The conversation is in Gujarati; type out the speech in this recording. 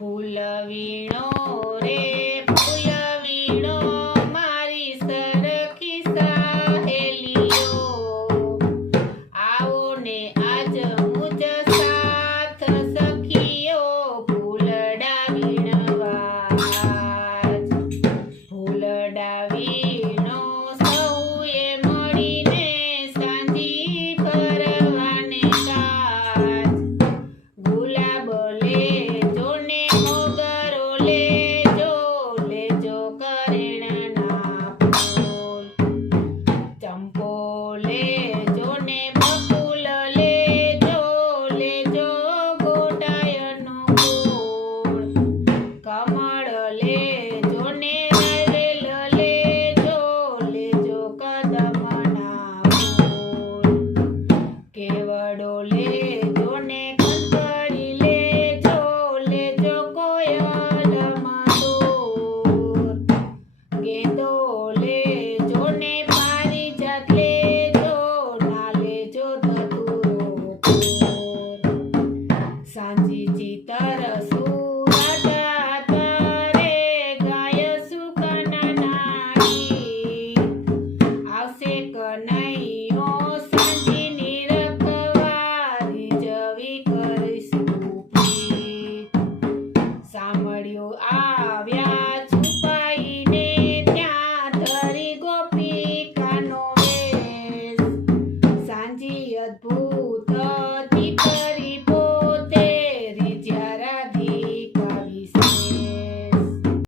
ફૂલ વીણો રે ફૂલ વીણો મારી સરખી સહેલીઓ, આવો ને આજ મુજ સાથ સખીઓ ફૂલડા વીણવા આજ. ફૂલડા વીણો સૌએ મળીને સાંજી કરવાને કાજ. ગુલાબ લેજો ને મોગરો લેજો, લેજો કરેણના ફૂલ. ચંપો લેજો ને બકુલ લેજો, લેજો ગોટાયનું ફૂલ. કમળ લેજો ને નરેલ લેજો, લેજો કદમના ફૂલ. કેવડો લેજો ને કંકડી લેજો, લેજો કોયલ મધુર. ગેંદો લેજો ને પારિજાત લેજો, ના લેજો ધતુરો ફૂલ.